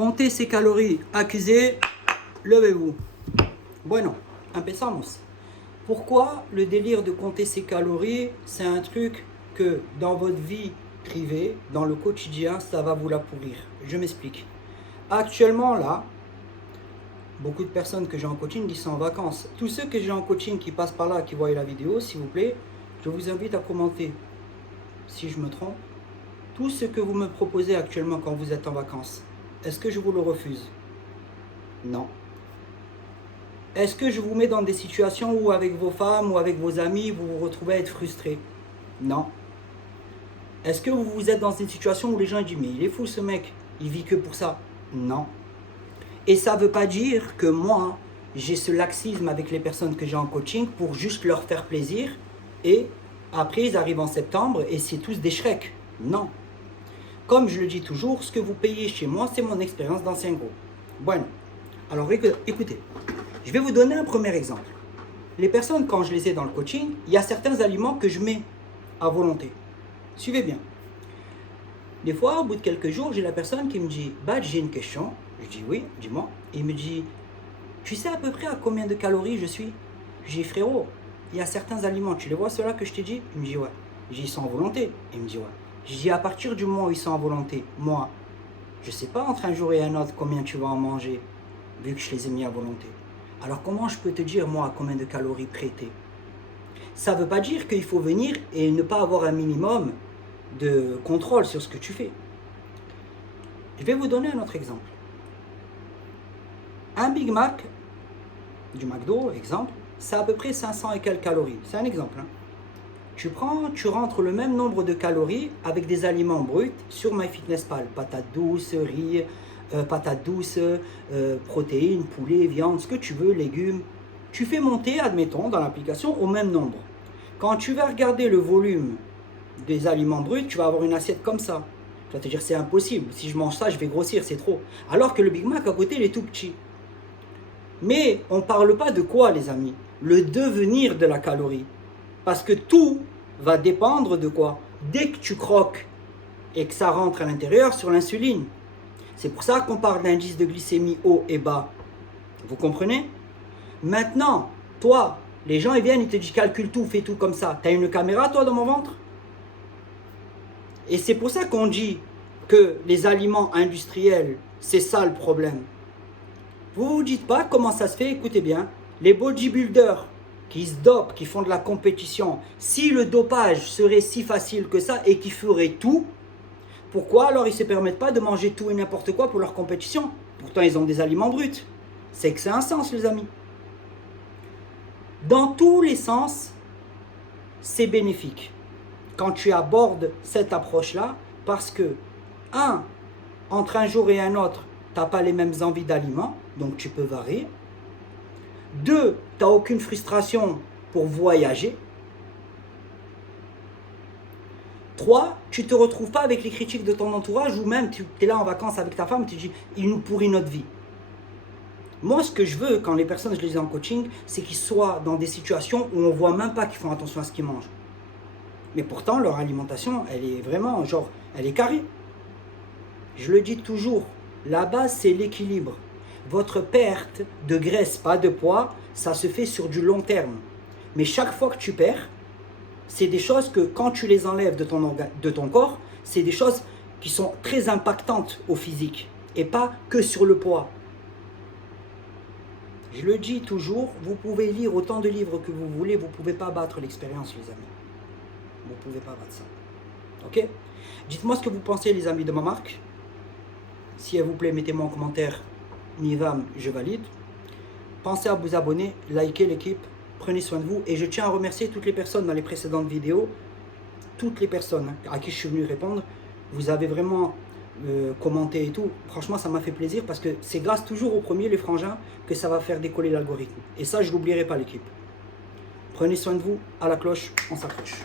Comptez ses calories. Accusé, levez-vous. Bueno, empezamos. Pourquoi le délire de compter ses calories, c'est un truc que dans votre vie privée, dans le quotidien, ça va vous la pourrir. Je m'explique. Actuellement, là, beaucoup de personnes que j'ai en coaching qui sont en vacances. Tous ceux que j'ai en coaching qui passent par là, qui voient la vidéo, s'il vous plaît, je vous invite à commenter, si je me trompe, tout ce que vous me proposez actuellement quand vous êtes en vacances. Est-ce que je vous le refuse? Non. Est-ce que je vous mets dans des situations où avec vos femmes ou avec vos amis, vous vous retrouvez à être frustré? Non. Est-ce que vous êtes dans une situation où les gens disent mais il est fou ce mec, il vit que pour ça? Non. Et ça ne veut pas dire que moi, j'ai ce laxisme avec les personnes que j'ai en coaching pour juste leur faire plaisir et après ils arrivent en septembre et c'est tous des Shrek. Non. Comme je le dis toujours, ce que vous payez chez moi, c'est mon expérience d'ancien gros. Bueno. Alors écoutez, je vais vous donner un premier exemple. Les personnes, quand je les ai dans le coaching, il y a certains aliments que je mets à volonté. Suivez bien. Des fois, au bout de quelques jours, j'ai la personne qui me dit « Bah, j'ai une question. » Je dis « Oui, dis-moi. » Il me dit « Tu sais à peu près à combien de calories je suis ?» Je dis « Frérot, il y a certains aliments, tu les vois ceux-là que je t'ai dit ?» Il me dit « Ouais. » Je dis « Ils sont à volonté. » Il me dit « Ouais. » Je dis « À partir du moment où ils sont à volonté, moi, je ne sais pas entre un jour et un autre combien tu vas en manger, vu que je les ai mis à volonté. Alors comment je peux te dire, moi, combien de calories prêter? Ça ne veut pas dire qu'il faut venir et ne pas avoir un minimum de contrôle sur ce que tu fais. Je vais vous donner un autre exemple. Un Big Mac du McDo, exemple, c'est à peu près 500 et quelques calories. C'est un exemple. Hein. Tu rentres le même nombre de calories avec des aliments bruts sur MyFitnessPal. Patates douces, riz, patates douces, protéines, poulet, viande, ce que tu veux, légumes. Tu fais monter, admettons, dans l'application au même nombre. Quand tu vas regarder le volume des aliments bruts, tu vas avoir une assiette comme ça. Tu vas te dire c'est impossible, si je mange ça, je vais grossir, c'est trop. Alors que le Big Mac à côté, il est tout petit. Mais on ne parle pas de quoi, les amis? Le devenir de la calorie. Parce que tout va dépendre de quoi? Dès que tu croques et que ça rentre à l'intérieur, sur l'insuline. C'est pour ça qu'on parle d'indice de glycémie haut et bas. Vous comprenez? Maintenant, toi, les gens ils viennent, ils te disent calcule tout, fais tout comme ça. Tu as une caméra, toi, dans mon ventre? Et c'est pour ça qu'on dit que les aliments industriels, c'est ça le problème. Vous ne vous dites pas comment ça se fait, écoutez bien, les bodybuilders qui se dopent, qui font de la compétition, si le dopage serait si facile que ça et qu'ils feraient tout, pourquoi alors ils ne se permettent pas de manger tout et n'importe quoi pour leur compétition? Pourtant ils ont des aliments bruts. C'est que c'est un sens, les amis. Dans tous les sens, c'est bénéfique quand tu abordes cette approche-là parce que, entre un jour et un autre, tu n'as pas les mêmes envies d'aliments, donc tu peux varier. 2, tu n'as aucune frustration pour voyager. 3, tu ne te retrouves pas avec les critiques de ton entourage ou même tu es là en vacances avec ta femme et tu dis « il nous pourrit notre vie ». Moi, ce que je veux quand les personnes, je les ai en coaching, c'est qu'ils soient dans des situations où on ne voit même pas qu'ils font attention à ce qu'ils mangent. Mais pourtant, leur alimentation, elle est vraiment, genre, elle est carrée. Je le dis toujours, la base, c'est l'équilibre. Votre perte de graisse, pas de poids, ça se fait sur du long terme. Mais chaque fois que tu perds, c'est des choses que quand tu les enlèves de ton corps, c'est des choses qui sont très impactantes au physique et pas que sur le poids. Je le dis toujours, vous pouvez lire autant de livres que vous voulez, vous ne pouvez pas battre l'expérience, les amis. Vous ne pouvez pas battre ça. Ok? Dites-moi ce que vous pensez, les amis de ma marque. Si elle vous plaît, mettez-moi en commentaire Nivam, je valide. Pensez à vous abonner, likez l'équipe, prenez soin de vous. Et je tiens à remercier toutes les personnes dans les précédentes vidéos, toutes les personnes à qui je suis venu répondre. Vous avez vraiment commenté et tout. Franchement, ça m'a fait plaisir parce que c'est grâce toujours au premier, les frangins, que ça va faire décoller l'algorithme. Et ça, je n'oublierai pas l'équipe. Prenez soin de vous, à la cloche, on s'accroche.